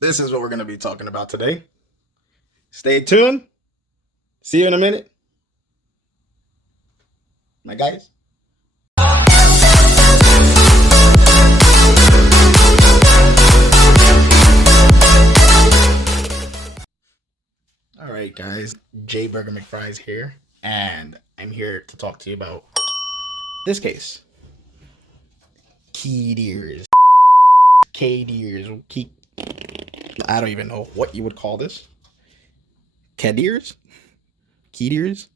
This is what we're going to be talking about today. Stay tuned. See you in a minute. My guys. All right, guys. J Burger McFries here, and I'm here to talk to you about this case. Kediers. I don't even know what you would call this. Kediers? Kediers?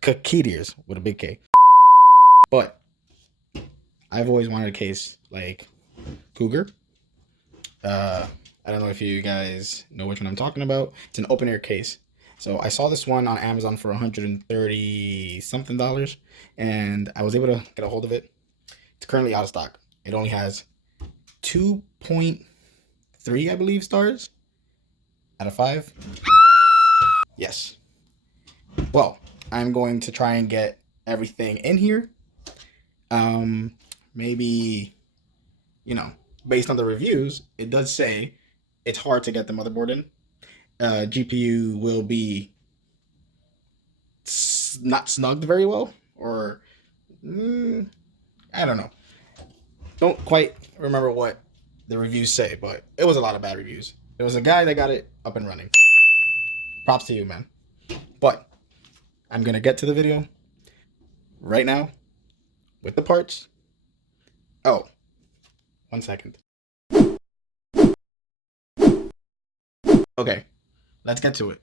Kediers with a big K. But I've always wanted a case like Cougar. I don't know if you guys know which one I'm talking about. It's an open air case. So I saw this one on Amazon for $130 something, and I was able to get a hold of it. It's currently out of stock. It only has 2.3, I believe, stars out of 5. Yes. Well, I'm going to try and get everything in here. Maybe, based on the reviews, it does say it's hard to get the motherboard in. GPU will be not snugged very well, or I don't know. Don't quite remember what the reviews say, but it was a lot of bad reviews. There was a guy that got it up and running. Props to you, man. But I'm gonna get to the video right now with the parts. Oh, 1 second. Okay, let's get to it.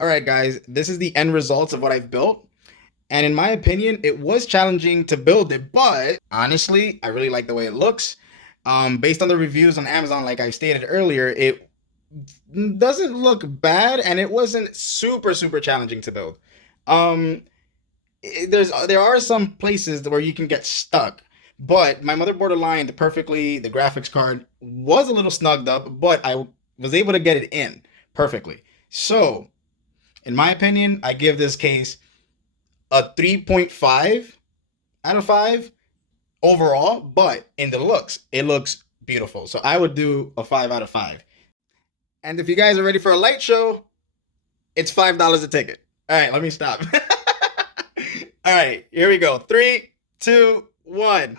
All right, guys, this is the end results of what I've built. And in my opinion, it was challenging to build it, but honestly, I really like the way it looks. Based on the reviews on Amazon, like I stated earlier, it doesn't look bad, and it wasn't super challenging to build. Um, there are some places where you can get stuck, but my motherboard aligned perfectly. The graphics card was a little snugged up, but I was able to get it in perfectly. So, in my opinion, I give this case a 3.5 out of 5 overall, but in the looks, it looks beautiful. So I would do a 5 out of 5. And if you guys are ready for a light show, it's $5 a ticket. All right, let me stop. All right, here we go. 3, 2, 1.